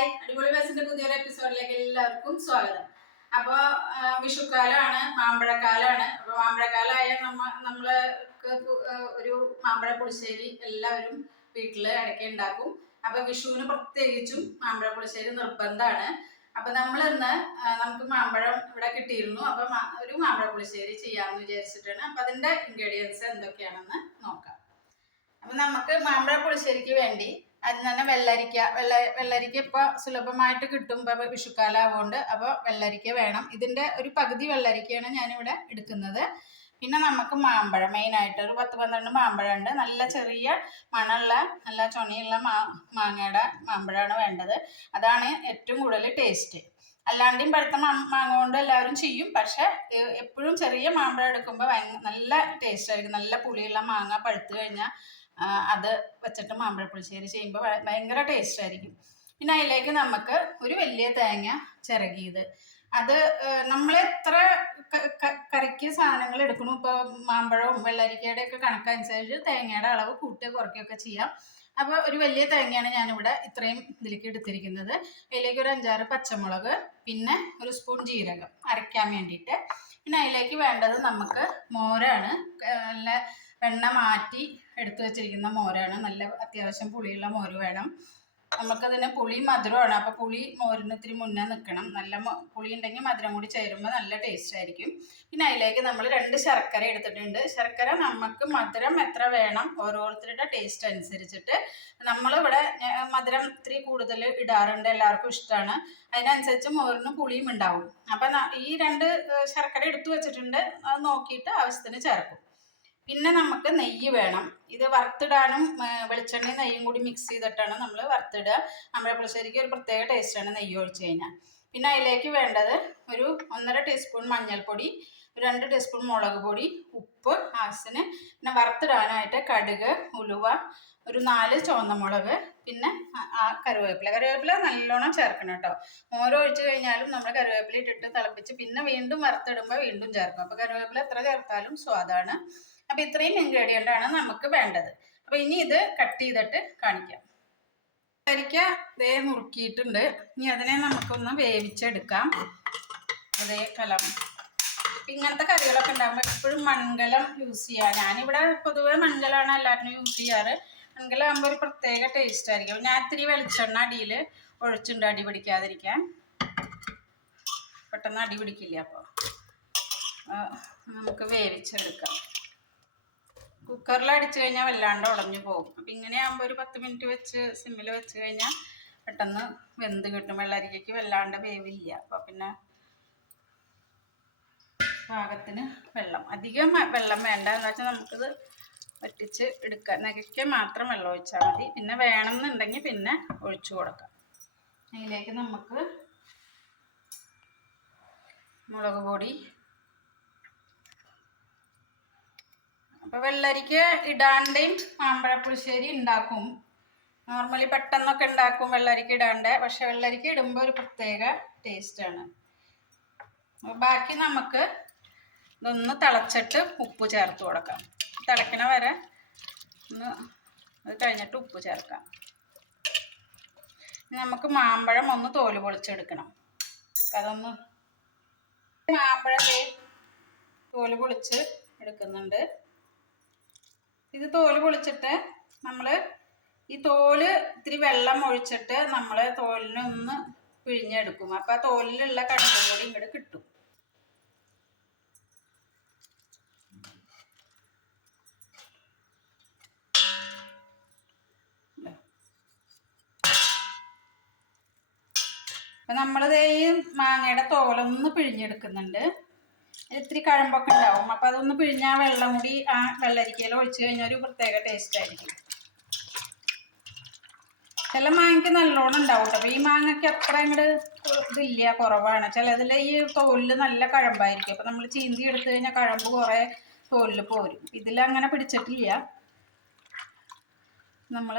Hi, അടിപൊളി ബസിന്റെ പുതിയൊരു എപ്പിസോഡിലേക്ക് എല്ലാവർക്കും സ്വാഗതം. അപ്പോൾ വിഷുക്കാലമാണ്, മാമ്പഴക്കാലമാണ്. അപ്പോൾ മാമ്പഴക്കാലമായ നമ്മൾക്ക് ഒരു മാമ്പഴ പുളിശ്ശേരി എല്ലാവരും വീട്ടിൽ ഇടയ്ക്ക് ഉണ്ടാക്കും. അപ്പോൾ വിഷുവിന് പ്രത്യേകിച്ചും മാമ്പഴ പുളിശ്ശേരി നിർബന്ധമാണ്. അപ്പോൾ നമ്മൾ ഇന്ന് നമുക്ക് മാമ്പഴം ഇവിടെ കിട്ടിയിരുന്നു. അപ്പോൾ ഒരു മാമ്പഴ പുളിശ്ശേരി ചെയ്യാമെന്ന് വിചാരിച്ചിട്ടാണ്. അപ്പോൾ അതിൻ്റെ ഇൻഗ്രീഡിയൻസ് എന്തൊക്കെയാണെന്ന് നോക്കാം. അപ്പം നമുക്ക് മാമ്പഴ പുളിശ്ശേരിക്ക് വേണ്ടി അതിന് തന്നെ വെള്ളരിക്ക ഇപ്പോൾ സുലഭമായിട്ട് കിട്ടും. ഇപ്പോൾ വിഷുക്കാലമാകൊണ്ട് അപ്പോൾ വെള്ളരിക്ക വേണം. ഇതിൻ്റെ ഒരു പകുതി വെള്ളരിക്കയാണ് ഞാനിവിടെ എടുക്കുന്നത്. പിന്നെ നമുക്ക് മാമ്പഴം മെയിനായിട്ട് ഒരു 10-12 മാമ്പഴം ഉണ്ട്. നല്ല ചെറിയ മണമുള്ള നല്ല ചൊണിയുള്ള മാങ്ങയുടെ മാമ്പഴമാണ് വേണ്ടത്. അതാണ് ഏറ്റവും കൂടുതൽ ടേസ്റ്റ്. അല്ലാണ്ടും പഴുത്ത മാങ്ങ കൊണ്ട് എല്ലാവരും ചെയ്യും. പക്ഷെ എപ്പോഴും ചെറിയ മാമ്പഴം എടുക്കുമ്പോൾ നല്ല ടേസ്റ്റ് ആയിരിക്കും. നല്ല പുളിയുള്ള മാങ്ങ പഴുത്ത് കഴിഞ്ഞാൽ അത് വെച്ചിട്ട് മാമ്പഴ പുളിശ്ശേരി ചെയ്യുമ്പോൾ ഭയങ്കര ടേസ്റ്റ് ആയിരിക്കും. പിന്നെ അതിലേക്ക് നമുക്ക് ഒരു വലിയ തേങ്ങ ചിരകിയത്, അത് നമ്മൾ എത്ര കറിക്ക് സാധനങ്ങൾ എടുക്കണം, ഇപ്പോൾ മാമ്പഴവും വെള്ളരിക്കയുടെ ഒക്കെ കണക്കനുസരിച്ച് തേങ്ങയുടെ അളവ് കൂട്ടുക കുറയ്ക്കുകയൊക്കെ ചെയ്യാം. അപ്പോൾ ഒരു വലിയ തേങ്ങയാണ് ഞാനിവിടെ ഇത്രയും ഇതിലേക്ക് എടുത്തിരിക്കുന്നത്. അതിലേക്ക് ഒരു 5-6 പച്ചമുളക്, പിന്നെ ഒരു സ്പൂൺ ജീരകം അരയ്ക്കാൻ വേണ്ടിയിട്ട്. പിന്നെ അതിലേക്ക് വേണ്ടത് നമുക്ക് മോരാണ്. നല്ല വെണ്ണ മാറ്റി എടുത്തു വെച്ചിരിക്കുന്ന മോരാണ്. നല്ല അത്യാവശ്യം പുളിയുള്ള മോര് വേണം. നമുക്കതിന് പുളി മധുരമാണ്. അപ്പോൾ പുളി മോരിന് ഇത്തിരി മുന്നേ നിൽക്കണം. നല്ല പുളി ഉണ്ടെങ്കിൽ മധുരം കൂടി ചേരുമ്പോൾ നല്ല ടേസ്റ്റ് ആയിരിക്കും. പിന്നെ അതിലേക്ക് നമ്മൾ 2 ശർക്കര എടുത്തിട്ടുണ്ട്. ശർക്കര നമുക്ക് മധുരം എത്ര വേണം ഓരോരുത്തരുടെ ടേസ്റ്റ് അനുസരിച്ചിട്ട്. നമ്മളിവിടെ മധുരം ഇത്തിരി കൂടുതൽ ഇടാറുണ്ട്, എല്ലാവർക്കും ഇഷ്ടമാണ്. അതിനനുസരിച്ച് മോരിന് പുളിയും ഉണ്ടാവും. അപ്പം ഈ 2 ശർക്കര എടുത്തു വെച്ചിട്ടുണ്ട്. അത് നോക്കിയിട്ട് ആവശ്യത്തിന് ചേർക്കും. പിന്നെ നമുക്ക് നെയ്യ് വേണം. ഇത് വറുത്തിടാനും വെളിച്ചെണ്ണയും നെയ്യും കൂടി മിക്സ് ചെയ്തിട്ടാണ് നമ്മൾ വറുത്തിടുക. നമ്മുടെ പുളിശ്ശേരിക്ക് ഒരു പ്രത്യേക ടേസ്റ്റാണ് നെയ്യ് ഒഴിച്ച് കഴിഞ്ഞാൽ. പിന്നെ അതിലേക്ക് വേണ്ടത് ഒരു 1.5 ടീസ്പൂൺ മഞ്ഞൾപ്പൊടി, 2 ടീസ്പൂൺ മുളക് പൊടി, ഉപ്പ് ആവശ്യത്തിന്. പിന്നെ വറുത്തിടാനായിട്ട് കടുക്, ഉലുവ, ഒരു 4 ചുവന്ന മുളക്, പിന്നെ കറിവേപ്പില നല്ലോണം ചേർക്കണം കേട്ടോ. മോര് ഒഴിച്ച് കഴിഞ്ഞാലും നമ്മൾ കറിവേപ്പില ഇട്ടിട്ട് തിളപ്പിച്ച് പിന്നെ വീണ്ടും വറുത്തിടുമ്പോൾ വീണ്ടും ചേർക്കും. അപ്പോൾ കറിവേപ്പില എത്ര ചേർത്താലും സ്വാദാണ്. അപ്പോൾ ഇത്രയും ഇൻഗ്രീഡിയൻ്റ് ആണ് നമുക്ക് വേണ്ടത്. അപ്പോൾ ഇനി ഇത് കട്ട് ചെയ്തിട്ട് കാണിക്കാം. വെള്ളരിക്ക ദേ നുറുക്കിയിട്ടുണ്ട്. ഇനി അതിനെ നമുക്കൊന്ന് വേവിച്ചെടുക്കാം. അതേ കലം ഇങ്ങനത്തെ കറികളൊക്കെ ഉണ്ടാകുമ്പോൾ എപ്പോഴും മൺകലം യൂസ് ചെയ്യുക. ഞാനിവിടെ പൊതുവെ മൺകലമാണ് എല്ലാവരും യൂസ് ചെയ്യാറ്. മൺകലമാകുമ്പോൾ ഒരു പ്രത്യേക ടേസ്റ്റ് ആയിരിക്കും. ഞാൻ ഇത്തിരി വെളിച്ചെണ്ണ അടിയിൽ ഒഴിച്ചിട്ടുണ്ട് അടി പിടിക്കാതിരിക്കാൻ. പെട്ടെന്ന് അടി പിടിക്കില്ല. അപ്പോൾ നമുക്ക് വേവിച്ചെടുക്കാം. കുക്കറിൽ അടിച്ചു കഴിഞ്ഞാൽ വല്ലാണ്ട് ഉടഞ്ഞു പോകും. അപ്പം ഇങ്ങനെ ആകുമ്പോൾ ഒരു 10 മിനിറ്റ് വെച്ച് സിമ്മിൽ വെച്ച് കഴിഞ്ഞാൽ പെട്ടെന്ന് വെന്ത് കിട്ടും. വെള്ളരിക്കയ്ക്ക് വല്ലാണ്ട് വേവില്ല. അപ്പോൾ പിന്നെ പാകത്തിന് വെള്ളം, അധികം വെള്ളം വേണ്ട. എന്ന് വെച്ചാൽ നമുക്കിത് വറ്റിച്ച് എടുക്കാം. നകയ്ക്ക് മാത്രം വെള്ളം ഒഴിച്ചാൽ മതി. പിന്നെ വേണമെന്നുണ്ടെങ്കിൽ പിന്നെ ഒഴിച്ചു കൊടുക്കാം. അതിലേക്ക് നമുക്ക് മുളക് പൊടി, അപ്പോൾ വെള്ളരിക്ക ഇടാണ്ടേയും മാമ്പഴ പുളിശ്ശേരി ഉണ്ടാക്കും. നോർമലി പെട്ടെന്നൊക്കെ ഉണ്ടാക്കും വെള്ളരിക്ക ഇടാണ്ട്. പക്ഷെ വെള്ളരിക്ക ഇടുമ്പോൾ ഒരു പ്രത്യേക ടേസ്റ്റാണ്. ബാക്കി നമുക്ക് ഇതൊന്ന് തിളച്ചിട്ട് ഉപ്പ് ചേർത്ത് കൊടുക്കാം. തിളയ്ക്കണ വരെ അത് കഴിഞ്ഞിട്ട് ഉപ്പ് ചേർക്കാം. നമുക്ക് മാമ്പഴം ഒന്ന് തോല് പൊളിച്ചെടുക്കണം. അതൊന്ന് മാമ്പഴം തോല് പൊളിച്ച് എടുക്കുന്നുണ്ട്. ഇത് തോല് പൊളിച്ചിട്ട് നമ്മൾ ഈ തോല് ഇത്തിരി വെള്ളം ഒഴിച്ചിട്ട് നമ്മൾ തോലിനൊന്ന് പിഴിഞ്ഞെടുക്കും. അപ്പോൾ ആ തോലിലുള്ള കണ്ണും കൂടി ഇങ്ങോട്ട് കിട്ടും. അപ്പം നമ്മളിത് ഈ മാങ്ങയുടെ തോലൊന്ന് പിഴിഞ്ഞെടുക്കുന്നുണ്ട്. ഇത്തിരി കഴമ്പൊക്കെ ഉണ്ടാവും. അപ്പം അതൊന്ന് പിഴിഞ്ഞാൽ വെള്ളം കൂടി ആ വെള്ളരിക്കയിൽ ഒഴിച്ച് കഴിഞ്ഞാൽ ഒരു പ്രത്യേക ടേസ്റ്റ് ആയിരിക്കും. ചില മാങ്ങയ്ക്ക് നല്ലോണം ഉണ്ടാവും കേട്ടോ. അപ്പോൾ ഈ മാങ്ങയ്ക്ക് അത്ര അങ്ങോട്ട് ഇതില്ല, കുറവാണ്. ചിലതിൽ ഈ തോലിൽ നല്ല കഴമ്പായിരിക്കും. അപ്പം നമ്മൾ ചീന്തി എടുത്തു കഴിഞ്ഞാൽ കഴമ്പ് കുറേ തോലിൽ പോരും. ഇതിലങ്ങനെ പിടിച്ചിട്ടില്ല. നമ്മൾ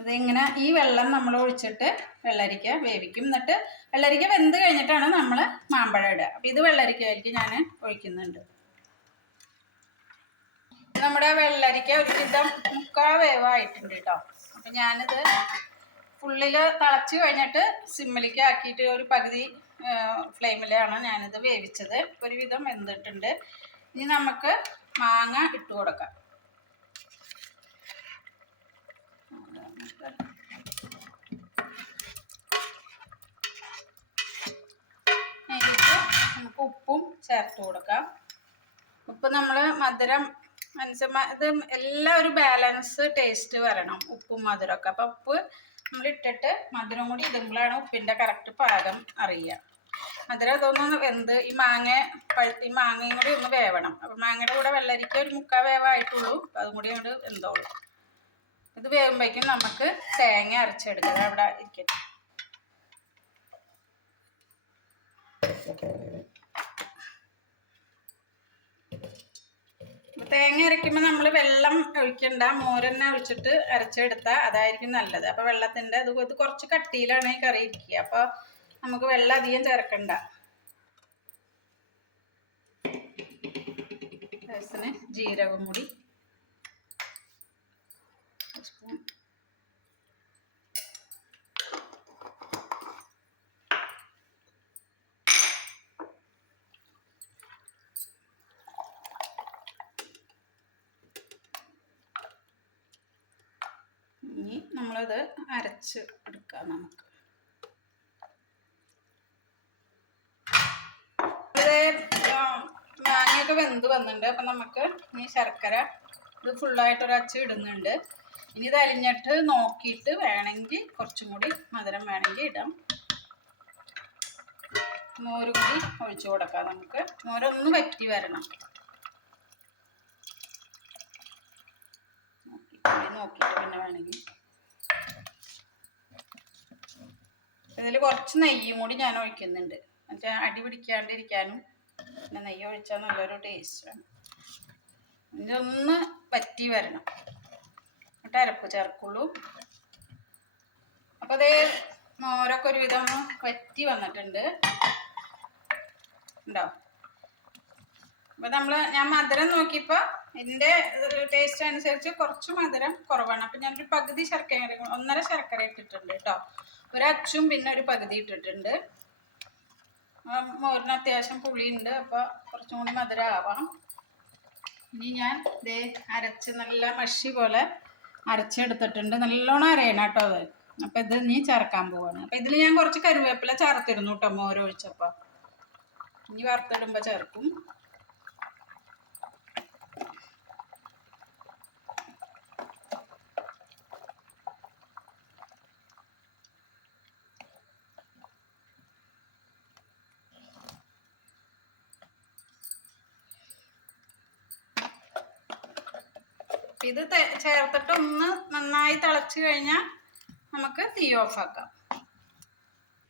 ഇതിങ്ങനെ ഈ വെള്ളം നമ്മൾ ഒഴിച്ചിട്ട് വെള്ളരിക്ക വേവിക്കും. എന്നിട്ട് വെള്ളരിക്ക വെന്ത് കഴിഞ്ഞിട്ടാണ് നമ്മൾ മാമ്പഴം ഇടുക. അപ്പോൾ ഇത് വെള്ളരിക്കയിലേക്ക് ഞാൻ ഒഴിക്കുന്നുണ്ട്. നമ്മുടെ വെള്ളരിക്ക ഒരുവിധം 3/4 വേവായിട്ടുണ്ട് കേട്ടോ. അപ്പം ഞാനിത് ഫുള്ളിൽ തിളച്ച് കഴിഞ്ഞിട്ട് സിമ്മിലേക്ക് ആക്കിയിട്ട് ഒരു പകുതി ഫ്ലെയിമിലാണ് ഞാനിത് വേവിച്ചത്. ഒരുവിധം വെന്തിട്ടുണ്ട്. ഇനി നമുക്ക് മാങ്ങ ഇട്ട് കൊടുക്കാം. നമുക്ക് ഉപ്പും ചേർത്ത് കൊടുക്കാം. ഉപ്പ് നമ്മൾ മധുരം ഇത് എല്ലാം ഒരു ബാലൻസ് ടേസ്റ്റ് വരണം, ഉപ്പും മധുരമൊക്കെ. അപ്പം ഉപ്പ് നമ്മൾ ഇട്ടിട്ട് മധുരം കൂടി ഇടുമ്പോഴാണ് ഉപ്പിൻ്റെ കറക്റ്റ് പാകം അറിയുക. മധുരം ഇതൊന്നും വെന്ത് ഈ മാങ്ങയും കൂടി ഒന്ന് വേവണം. അപ്പം മാങ്ങയുടെ കൂടെ വെള്ളരിക്ക ഒരു 3/4 വേവായിട്ടുള്ളൂ. അപ്പം അതും കൂടി അങ്ങോട്ട് വെന്തോളൂ. ഇത് വേകുമ്പോഴേക്കും നമുക്ക് തേങ്ങ അരച്ചെടുക്കാം. അവിടെ ഇരിക്കട്ടെ. തേങ്ങ അരയ്ക്കുമ്പോൾ നമ്മൾ വെള്ളം ഒഴിക്കണ്ട, മോരെണ്ണ ഒഴിച്ചിട്ട് അരച്ചെടുത്താൽ അതായിരിക്കും നല്ലത്. അപ്പോൾ വെള്ളത്തിൻ്റെ ഇത് കുറച്ച് കട്ടിയിലാണ് ഈ കറി ഇരിക്കുക. അപ്പോൾ നമുക്ക് വെള്ളം അധികം ചേർക്കണ്ട. രസത്തിന് ജീരകം കൂടി സ്പൂൺ. ഇനി നമ്മളത് അരച്ച് എടുക്കാം. നമുക്ക് മാങ്ങയൊക്കെ വെന്ത് വന്നിട്ടുണ്ട്. അപ്പം നമുക്ക് ഇനി ശർക്കര ഇത് ഫുള്ളായിട്ടൊരു അച്ച് ഇടുന്നുണ്ട്. ഇനി ഇത് അലിഞ്ഞിട്ട് നോക്കിയിട്ട് വേണമെങ്കിൽ കുറച്ചും കൂടി മധുരം വേണമെങ്കിൽ ഇടാം. മോര് കൂടി ഒഴിച്ചു കൊടുക്കാം. നമുക്ക് മോരൊന്ന് വറ്റി വരണം. നോക്കിയിട്ട് പിന്നെ വേണമെങ്കിൽ ഇതിൽ കുറച്ച് നെയ്യും കൂടി ഞാൻ ഒഴിക്കുന്നുണ്ട്. മറ്റേ അടി പിടിക്കാണ്ടിരിക്കാനും. പിന്നെ നെയ്യ് ഒഴിച്ചാൽ നല്ലൊരു ടേസ്റ്റാണ്. ഇതൊന്ന് വറ്റി വരണം, എന്നിട്ട് അരപ്പ് ചേർക്കുള്ളൂ. അപ്പോൾ അതേ മോരൊക്കെ ഒരുവിധം ഒന്ന് വറ്റി വന്നിട്ടുണ്ട് ഉണ്ടോ. അപ്പോൾ ഞാൻ മധുരം നോക്കിയപ്പോൾ എൻ്റെ ടേസ്റ്റ് അനുസരിച്ച് കുറച്ച് മധുരം കുറവാണ്. അപ്പം ഞാനൊരു പകുതി ശർക്കര, 1.5 ശർക്കര ഇട്ടിട്ടുണ്ട് കേട്ടോ. ഒരച്ചും പിന്നെ ഒരു പകുതി ഇട്ടിട്ടുണ്ട്. മോരിന് അത്യാവശ്യം പുളിയുണ്ട്, അപ്പോൾ കുറച്ചും കൂടി മധുരം ആവാം. ഇനി ഞാൻ ദേ അരച്ച് നല്ല മഷി പോലെ അരച്ചെടുത്തിട്ടുണ്ട്. നല്ലോണം അരയണം കേട്ടോ അത്. അപ്പം ഇത് ഇനി ചേർക്കാൻ പോവാണ്. അപ്പം ഇതിൽ ഞാൻ കുറച്ച് കറിവേപ്പില ചേർത്തിരുന്നു കേട്ടോ മോര് ഒഴിച്ചപ്പോൾ. ഇനി വറുത്തിടുമ്പോൾ ചേർക്കും. ഇത് ചേർത്തിട്ട് ഒന്ന് നന്നായി തിളച്ച് കഴിഞ്ഞാൽ നമുക്ക് തീ ഓഫാക്കാം.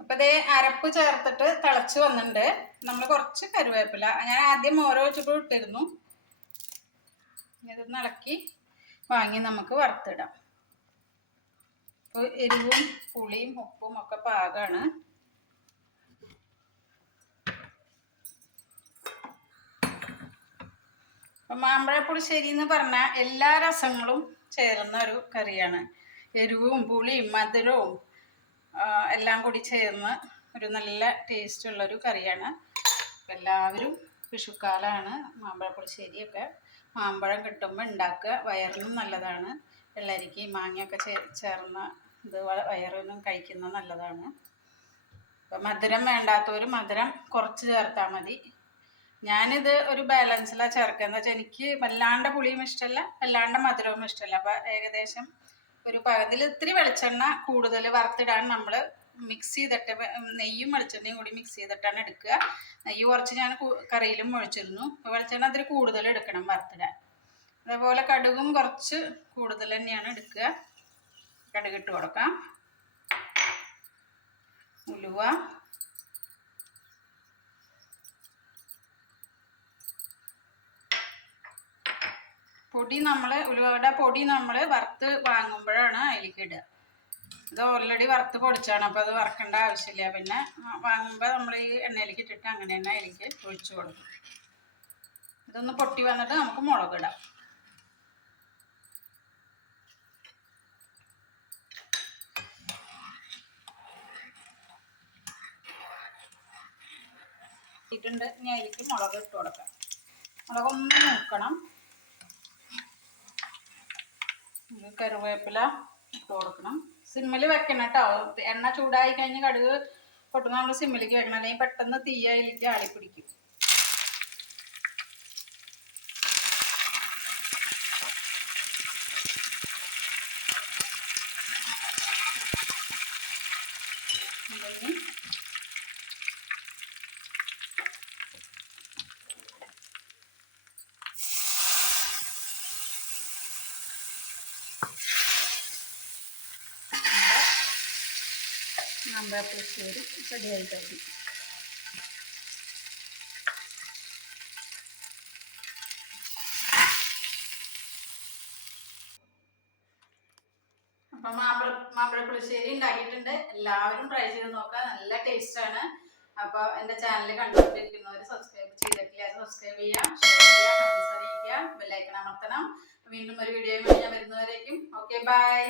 അപ്പം അതേ അരപ്പ് ചേർത്തിട്ട് തിളച്ച് വന്നിട്ടുണ്ട്. നമ്മൾ കുറച്ച് കറിവേപ്പില ഞാൻ ആദ്യം മോരോ വെച്ചിട്ട് ഇട്ടിരുന്നു. ഇതൊന്ന് ഇളക്കി വാങ്ങി നമുക്ക് വറുത്തിടാം. അപ്പോൾ എരിവും പുളിയും ഉപ്പും ഒക്കെ പാകമാണ്. മാമ്പഴ പുളിശ്ശേരി എന്ന് പറഞ്ഞാൽ എല്ലാ രസങ്ങളും ചേർന്ന ഒരു കറിയാണ്. എരിവും പുളിയും മധുരവും എല്ലാം കൂടി ചേർന്ന് ഒരു നല്ല ടേസ്റ്റുള്ളൊരു കറിയാണ്. എല്ലാവരും വിഷുക്കാലമാണ് മാമ്പഴ പുളിശ്ശേരിയൊക്കെ മാമ്പഴം കിട്ടുമ്പോൾ ഉണ്ടാക്കുക. വയറിനും നല്ലതാണ്. വെള്ളരിക്ക മാങ്ങയൊക്കെ ചേർന്ന ഇത് വയറിനും കഴിക്കുന്നത് നല്ലതാണ്. അപ്പം മധുരം വേണ്ടാത്തവർ മധുരം കുറച്ച് ചേർത്താൽ മതി. ഞാനിത് ഒരു ബാലൻസിലാണ് ചേർക്കുക. എന്ന് വെച്ചാൽ എനിക്ക് വല്ലാണ്ട് പുളിയും ഇഷ്ടമല്ല, വല്ലാണ്ട് മധുരവും ഇഷ്ടമല്ല. അപ്പോൾ ഏകദേശം ഒരു പകുതിയിൽ ഇത്തിരി വെളിച്ചെണ്ണ കൂടുതൽ വറുത്തിടാൻ നമ്മൾ മിക്സ് ചെയ്തിട്ട് നെയ്യും വെളിച്ചെണ്ണയും കൂടി മിക്സ് ചെയ്തിട്ടാണ് എടുക്കുക. നെയ്യ് കുറച്ച് ഞാൻ കറിയിലും ഒഴിച്ചിരുന്നു. അപ്പോൾ വെളിച്ചെണ്ണ അതിൽ കൂടുതൽ എടുക്കണം വറുത്തിടാൻ. അതേപോലെ കടുകും കുറച്ച് കൂടുതൽ തന്നെയാണ് എടുക്കുക. കടുകിട്ട് കൊടുക്കാം. ഉലുവ, പൊടി ഉലുവയുടെ പൊടി നമ്മൾ വറുത്ത് വാങ്ങുമ്പോഴാണ് അതിലേക്ക് ഇടുക. ഇത് ഓൾറെഡി വറുത്ത് പൊടിച്ചാണ്, അപ്പോൾ അത് വറക്കേണ്ട ആവശ്യമില്ല. പിന്നെ വാങ്ങുമ്പോൾ നമ്മൾ ഈ എണ്ണയിലേക്ക് ഇട്ടിട്ട് അങ്ങനെ തന്നെ അതിലേക്ക് ഒഴിച്ചു കൊടുക്കും. ഇതൊന്ന് പൊട്ടി വന്നിട്ട് നമുക്ക് മുളകിടാം. ഇട്ടിട്ടുണ്ട്. ഇനി അതിലേക്ക് മുളക് ഇട്ട് കൊടുക്കാം. മുളകൊന്ന് നോക്കണം. കറിവേപ്പില ഇട്ട് കൊടുക്കണം. സിമ്മിൽ വെക്കണം കേട്ടോ. എണ്ണ ചൂടായി കഴിഞ്ഞ് കടുക് പൊട്ടുന്ന നമ്മൾ സിമ്മിലേക്ക് വെക്കണം, അല്ലെങ്കിൽ പെട്ടെന്ന് തീയയിലേക്ക് ആളിപ്പിടിക്കും. മാമ്പഴപ്പുളിശ്ശേരി റെഡിയായി കഴിഞ്ഞു. അപ്പം മാമ്പഴപ്പുളിശ്ശേരി ഉണ്ടാക്കിയിട്ടുണ്ട്. എല്ലാവരും ട്രൈ ചെയ്ത് നോക്കാം, നല്ല ടേസ്റ്റാണ്. അപ്പോൾ എൻ്റെ ചാനൽ കണ്ടുകൊണ്ടിരിക്കുന്നവർ സബ്സ്ക്രൈബ് ചെയ്തിട്ടില്ല, സബ്സ്ക്രൈബ് ചെയ്യാം, ഷെയർ ചെയ്യാം, കമൻസ് അറിയിക്കുക, ബെല്ലൈക്കൺ അമർത്തണം. വീണ്ടും ഒരു വീഡിയോയുമായി ഞാൻ വരുന്നവരേക്കും ഓക്കെ ബൈ.